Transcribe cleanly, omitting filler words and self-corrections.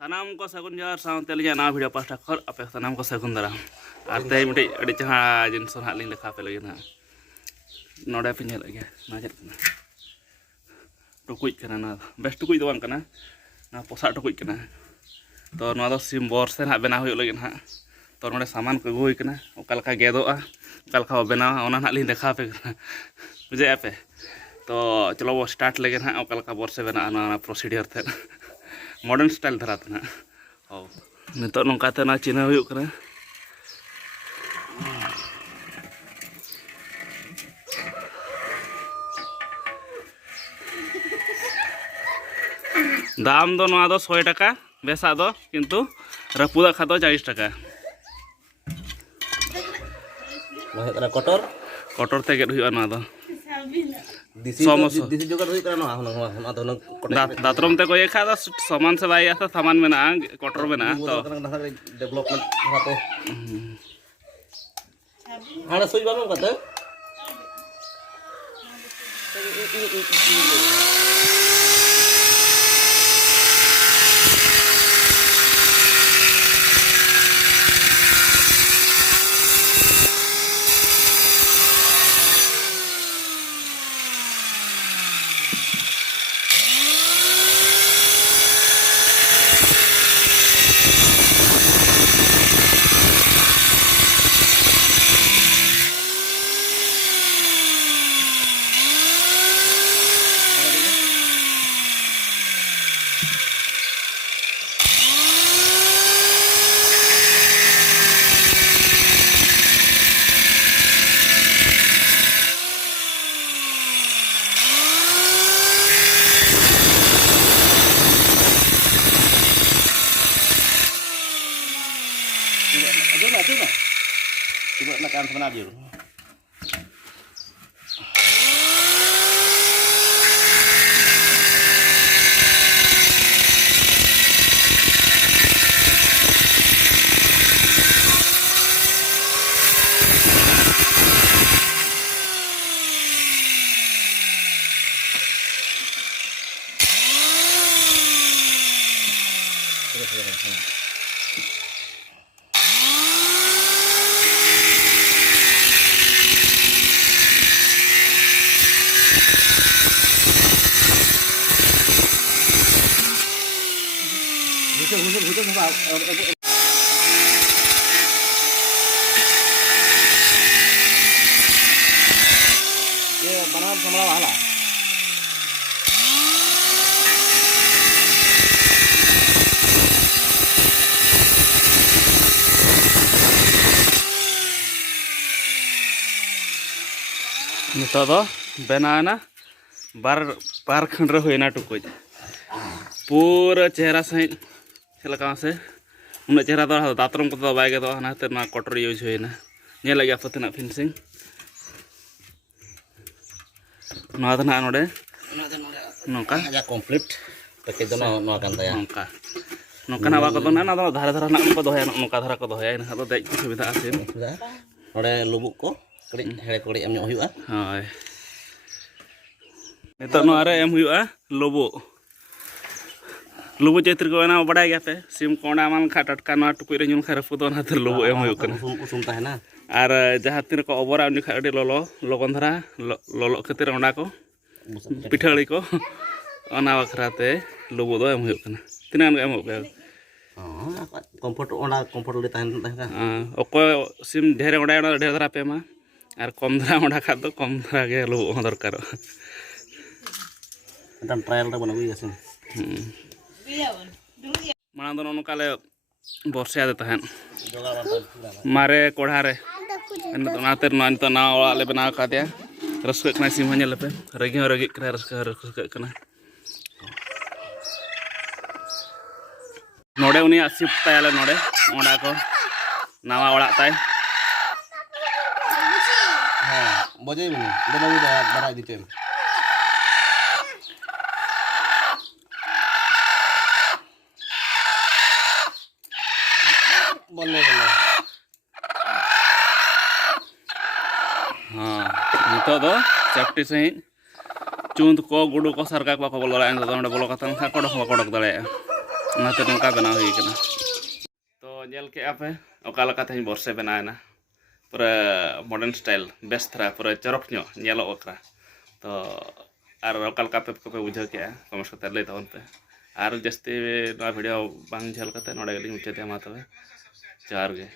सानाम को सगुन जोहार साउंड लिया नवा वीडियो पास्टा खर आपे सानाम को सगुन दाराम और ते मिटे अड़ी चहा जिनस हां लिंग लेखा पे लगे ना नोडे पे नेल लगे ना चेक टुकुई कना ना बेस्ट टुकुई दो बांग कना ना पोसा टुकुई कना तो नवा दो सिम बोर से ना बना हुई लगे ना तो नोडे सामान को गुई कना ओकालका गेदोआ ओकालका बना ओना ना लिंग देखा पे बुझे पे तो चलो वो स्टार्ट लगे ना ओकालका बोर से बना ना प्रोसीडियर थे मॉडर्न स्टाइल धरा ना नितो नौकाते ना चिन्ह हुई कना दाम दो 100 टाका बेसा दो किंतु रपुदा खा दो 40 टाका कटर कटर ते गेट हुई ना दो दातरम ते कोई खा सामान से भाई ऐसा सामान में ना कटर में ना तो डेवलपमेंट तो हां सुई बानो कते coba tekan sebentar dulu. ये बना समरा वाला नितो दो बनाना बार बार खंड हुईना टुकुज पूरा चेहरा सही चलका से उन्हें चेहरा तो दातरम को तो बाय तो ना ते ना कटर यूज हुईना ये लगे आपतना फिनिशिंग ना तो ना नोडे नोका या कंप्लीट पैकेज ना ना कान दया नोका नोका ना बाको तो ना तो धारा धारा ना को दोया नोका धारा को दोया ना तो देख सुविधा आसे नोडे लुबुक को कड़ी हेड़े कड़ी एम हुआ हाय नितो नो आरे एम हुआ लोबो लुबु चैत्र को ना बड़ा गया पे सिम कोंडा मान खा टटका ना टुकुई रे ᱧᱩ खा रफुदो ना तो लुबु एम हुई कना उसुम ताहेना और जहाँ तीन को ओबरा उनी खा अडी लोलो लगन धरा लोलो खातिर ओंडा को पिठाड़ी को ओना बखराते लुबु दो एम हुई कना तिना एम हो पे कंफर्ट ओंडा कंफर्ट ले ताहेना ओको सिम ढेर ओंडा ओंडा ढेर धरा पे मा और कम धरा ओंडा खा तो कम धरा के लुबु हो दरकार एकदम ट्रायल रे बनाबी आसे माना दो नोकाले बर्षा दे तहन मारे कोढ़ा रे नाते तो ना ओड़ा ले बना का दिया रस्क कना सिम हने लेपे रगी रगी कना रस्क कना नोडे उनी शिफ्ट तायाले नोडे ओंडा को नवा ओड़ा ताय हां बजे बनी बनाबी बड़ा दिते बोले बोले हाँ नितो दो सेफ्टी सही चुंद को गुडू को सरका को बोलो बोलो कता कोडक दड़े ओनाते नोंका बनाव हुई कना तो नेल के पे ओका लका तेहन बरसे बनाएना पूरा मॉडर्न स्टाइल बेस्ट थरा पूरा चरक ᱧᱚᱜ ᱧᱮᱞᱚᱜ ᱚᱠरा तो आर ओका लका पे को पे बुझाव के कमेंट करते लay तबन पे आर जस्ती वीडियो बांग झेल करते नोडे गेलिंग मुचाते मा तबे जोहार गे।